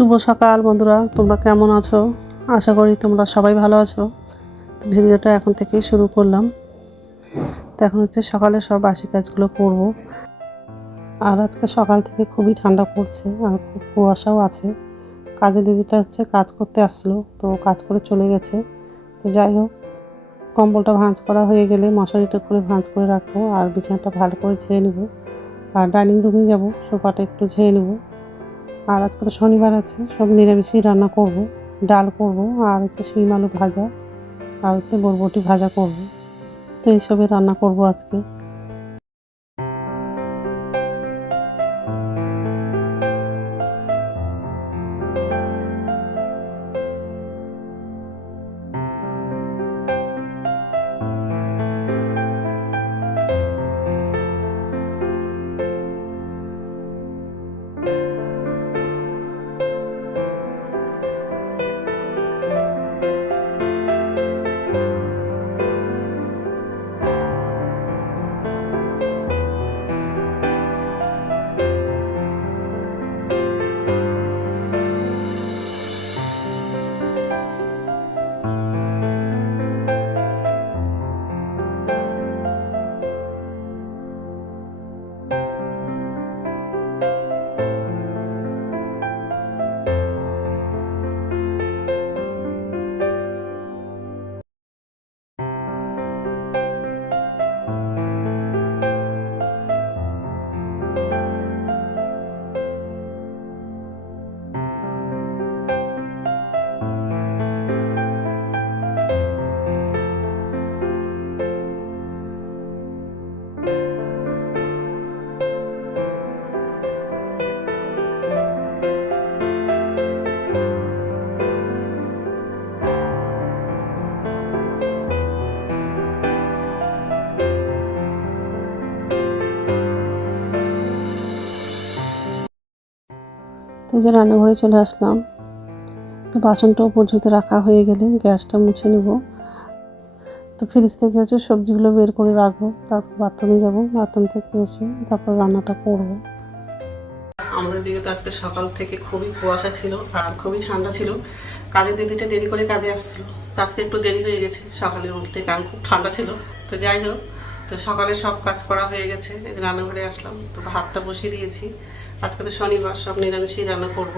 শুভ সকাল বন্ধুরা, তোমরা কেমন আছো? আশা করি তোমরা সবাই ভালো আছো। ভিডিওটা এখন থেকেই শুরু করলাম। তো এখন হচ্ছে সকালে সব বাসি কাজগুলো করব। আর আজকে সকাল থেকে খুবই ঠান্ডা পড়ছে আর খুব কুয়াশাও আছে। কাজের দিদিটা হচ্ছে কাজ করতে আসলো, তো কাজ করে চলে গেছে। তো যাই হোক, কম্বলটা ভাঁজ করা হয়ে গেলে মশারিটা খুলে ভাঁজ করে রাখবো আর বিছানাটা ভালো করে ঝেড়ে নেব। আর ডাইনিং রুমে যাব, সোফাটা একটু ঝেড়ে নেব। আর আজকে তো শনিবার আছে, সব নিরামিষই রান্না করব। ডাল করব আর হচ্ছে শিম আলু ভাজা আর হচ্ছে বরবটি ভাজা করব। তো এইসবে রান্না করব আজকে। তো যে রান্নাঘরে চলে আসলাম। তো বাসনটাও পর্যন্ত রাখা হয়ে গেলে গ্যাসটা মুছে নেব। তো ফ্রিজ থেকে হচ্ছে সবজিগুলো বের করে রাখবো, তারপর বাথরুমে যাব। বাথরুম থেকে এসে তারপর রান্নাটা করব। আমাদের দিকে তো আজকে সকাল থেকে খুবই কুয়াশা ছিল আর খুবই ঠান্ডা ছিল। কাজের দিদিটা দেরি করে কাজে আসছিল, তো আজকে একটু দেরি হয়ে গেছে সকালে উঠতে, কারণ খুব ঠান্ডা ছিল। তো যাই হোক, তো সকালে সব কাজ করা হয়ে গেছে। রান্নাঘরে আসলাম, তো ভাতটা বসিয়ে দিয়েছি। আজকে তো শনিবার, সব নিরামিষই রান্না করব।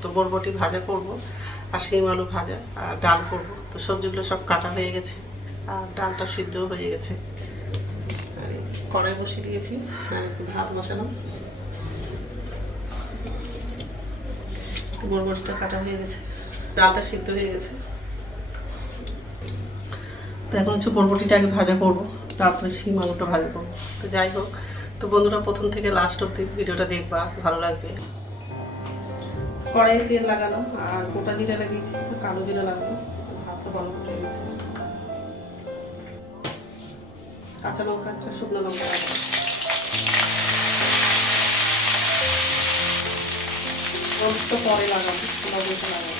তো বরবটি ভাজা করব আর শিম আলু ভাজা আর ডাল করব। তো সবজিগুলো সব কাটা হয়ে গেছে আর ডালটা সিদ্ধও হয়ে গেছে। কড়াই বসিয়ে দিয়েছি আর ভাত বসালাম। বরবটিটা কাটা হয়ে গেছে, ডালটা সিদ্ধ হয়ে গেছে। তো এখন হচ্ছে বরবটিটা আগে ভাজা করবো, তারপরে শিম আলুটা ভাজা করবো। তো যাই হোক, তো বন্ধুরা প্রথম থেকে লাস্ট অব্দি ভিডিওটা দেখবা, ভালো লাগবে। কড়াইয়ে তেল লাগালাম আর গোটা জিরা লাগিয়েছি, কালো জিরা লাগানো। ভাতটা ভালো করে গেছে। কাঁচা লঙ্কা, একটা শুকনো লঙ্কা লাগালাম। হলুদটা পরে লাগাবো, লবণটা লাগাবো।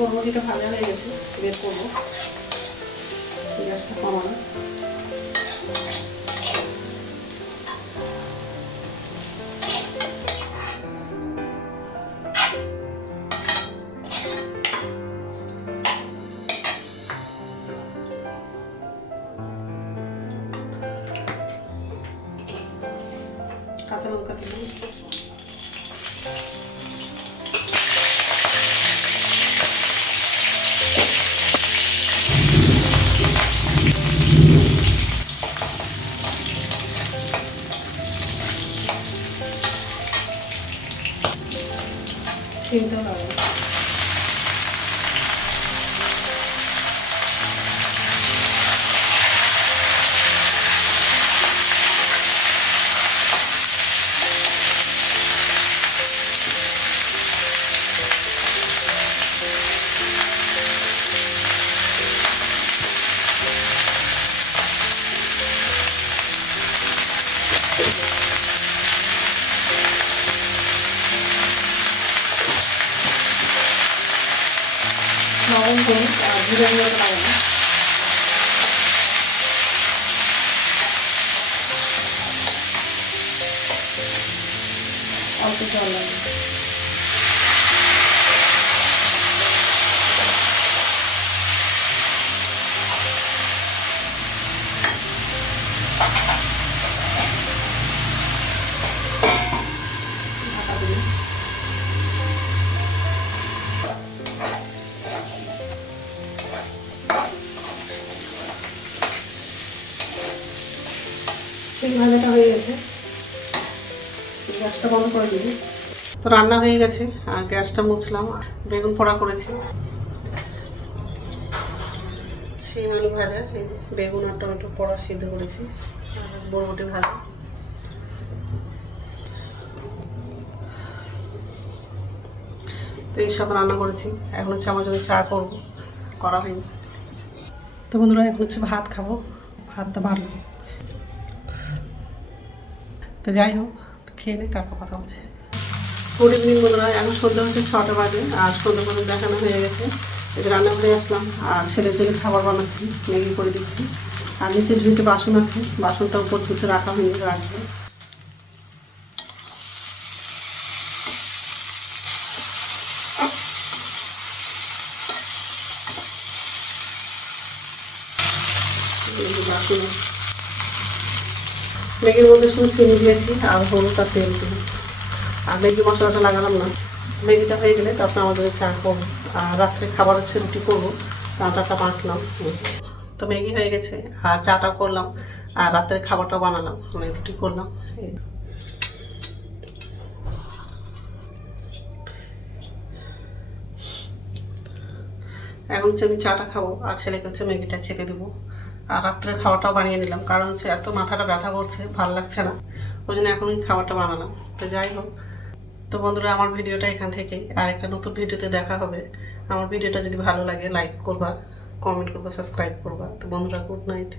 বরবটিটা ভাজা হয়ে গেছে, বের করবো। গ্যাসটা কমানো। কাঁচা লঙ্কা দিলাম। কিনতে হবে। লবণ হলুদ আর জিরে গুঁড়ো লাগানো, অল্প জল লাগবে। শিম ভাজাটা হয়ে গেছে, গ্যাসটা বন্ধ করে দিবি। তো রান্না হয়ে গেছে আর গ্যাসটা মুছলাম। বেগুন পোড়া করেছি, শিম আলু ভাজা, এই যে বেগুন আর টমেটো পোড়া সিদ্ধ করেছি, আর বরবটি ভাজা। তো এইসব রান্না করেছি। এখন হচ্ছে আমার জন্য চা করবো, করা হয়নি। তো বন্ধুরা এখন হচ্ছে ভাত খাবো, ভাতটা বাড়লো। তো যাই হোক, খেয়ে নিই, তারপর কথা বলছি। গুড ইভিনিং বন্ধুরা, এখন সন্ধ্যা হচ্ছে 6টা বাজে আর সন্ধ্যা পর্যন্ত দেখানো হয়ে গেছে। এই রান্না করে আসলাম আর ছেলের জন্য খাবার বানাচ্ছি, ম্যাগি করে দিচ্ছি। আর নিচে ঝুঁতে বাসন আছে, বাসনটা উপর ধুতে রাখা হয়নি, রাখবো। বাসন ম্যাগির মধ্যে শুধু চিনি দিয়েছি আর হলুদ আর তেল দিই, আর ম্যাগি মশলাটা লাগালাম না। ম্যাগিটা হয়ে গেলে তারপর আমাদের চা করবো, আর রাত্রে খাবার হচ্ছে রুটি করবো, আটাটা মাখলাম। তো ম্যাগি হয়ে গেছে আর চাটা করলাম, আর রাত্রে খাবারটাও বানালাম, মানে রুটি করলাম। এখন হচ্ছে আমি চাটা খাবো আর ছেলেকে হচ্ছে ম্যাগিটা খেতে দেবো। আর রাত্রে খাবারটাও বানিয়ে নিলাম, কারণ হচ্ছে এত মাথাটা ব্যথা করছে, ভালো লাগছে না, ওই জন্য এখনই খাবারটা বানালাম। তো যাই হোক, তো বন্ধুরা আমার ভিডিওটা এখান থেকেই, আর একটা নতুন ভিডিওতে দেখা হবে। আমার ভিডিওটা যদি ভালো লাগে লাইক করবা, কমেন্ট করবা, সাবস্ক্রাইব করবা। তো বন্ধুরা গুড নাইট।